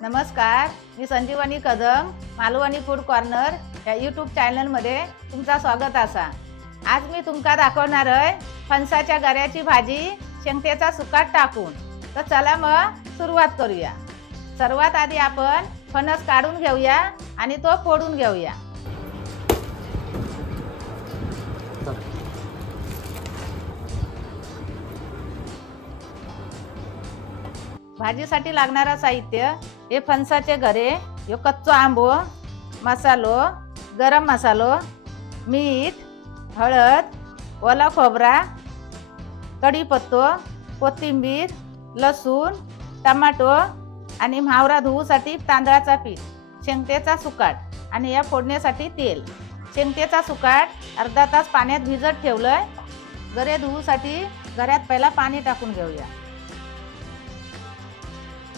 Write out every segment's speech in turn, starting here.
नमस्कार, मी संजीवनी Kadam, Malvani food corner या YouTube चॅनलमध्ये तुमचा स्वागत असा। आज मी तुमका दाखवणार आहे फणसाच्या गऱ्याची भाजी शेंगतेचा सुकाट टाकून। तर चला मग सुरुवात करूया। सर्वात आधी आपण फणस काढून घेऊया आणि तो फोडून घेऊया। भाजीसाठी लागणारा साहित्य हे फणसाचे गरे, यो कच्चो आंबो, मसालो, गरम मसालो, मीठ, हळद, ओला खोबरा, कढीपत्तो, कोथिंबीर, लसूण, टमाटो आणि म्हावरा धुवूसाठी तांदळाचा पीठ, शेंगतेचा सुकाट आणि या फोडण्यासाठी तेल। शेंगतेचा सुकाट अर्धा तास पाण्यात भिजत ठेवलंय। गरे धुवूसाठी गऱ्यात पहिला पाणी टाकून घेऊया।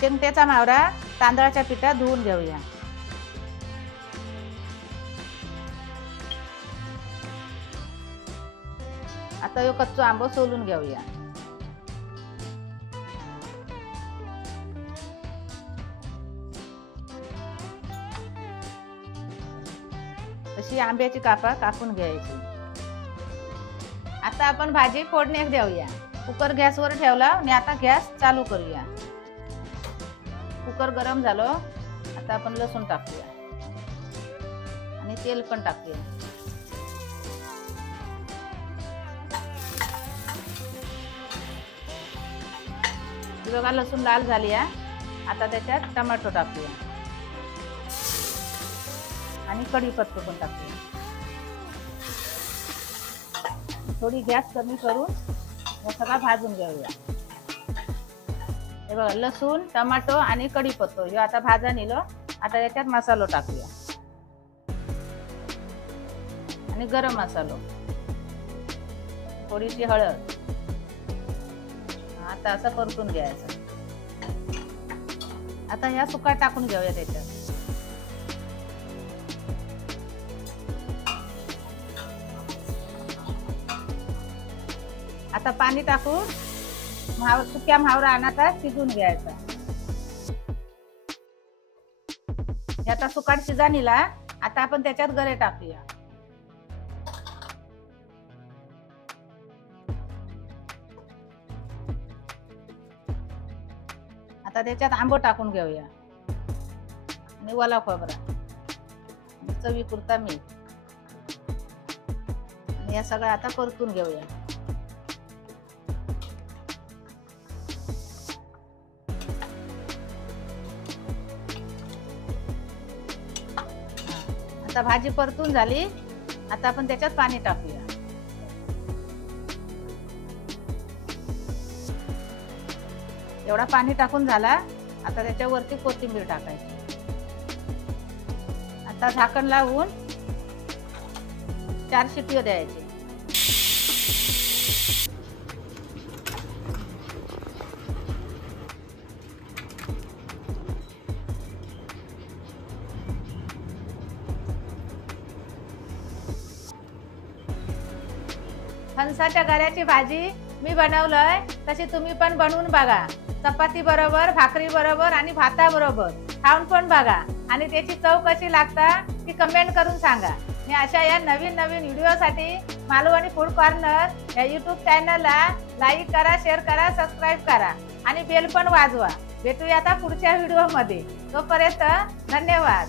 शेंगतेचा मावरा तांदळाच्या पिठात धुवून घेऊया। आता यो कच्चो आंबो सोलून घेऊया। अशी आंब्याची कापा कापून घ्यायची। आता आपण भाजी फोडण्यास देऊया। कुकर गॅसवर ठेवला आणि आता गॅस चालू करूया। कुकर गरम झालो, आता आपण लसूण टाकूया आणि तेल पण टाकूया। बघा लसूण लाल झाली आहे। आता त्याच्यात टमाटो टाकूया आणि कढीपत्ता पण टाकूया। थोडी गॅस कमी करून हे सगळं भाजून घेऊया। हे बघा लसूण, टमाटो आणि कढीपत्ता हे आता भाजा निलो। आता याच्यात मसालो टाकूया आणि गरम मसालो, थोडीशी हळद। आता असं परतून घ्यायचं। आता ह्या सुका टाकून घेऊया त्याच्यात। आता पाणी टाकून सुक्या म्हावरा आणाचा शिजून घ्यायचा। आता सुकाट शिजा निला। आता आपण त्याच्यात गरे टाकूया। आता त्याच्यात आंबो टाकून घेऊया आणि ओला खोबरा, चवीपुरता मीठ आणि या सगळं आता परतून घेऊया। आता भाजी परतून झाली। आता आपण त्याच्यात पाणी टाकूया। एवढा पाणी टाकून झाला। आता त्याच्यावरती कोथिंबीर टाकायची। आता झाकण लावून 4 शिट्टी द्यायची। फणसाच्या गऱ्याची भाजी मी बनवलंय, तशी तुम्ही पण बनवून बघा। चपाती बरोबर, भाकरी बरोबर आणि भाता बरोबर खाऊन पण बघा आणि त्याची चव कशी लागता ती कमेंट करून सांगा। मी अशा या नवीन व्हिडिओसाठी मालवणी फूड कॉर्नर या यूट्यूब चॅनलला लाईक करा, शेअर करा, सबस्क्राईब करा आणि बेल पण वाजवा। भेटूया आता पुढच्या व्हिडिओमध्ये। तोपर्यंत धन्यवाद।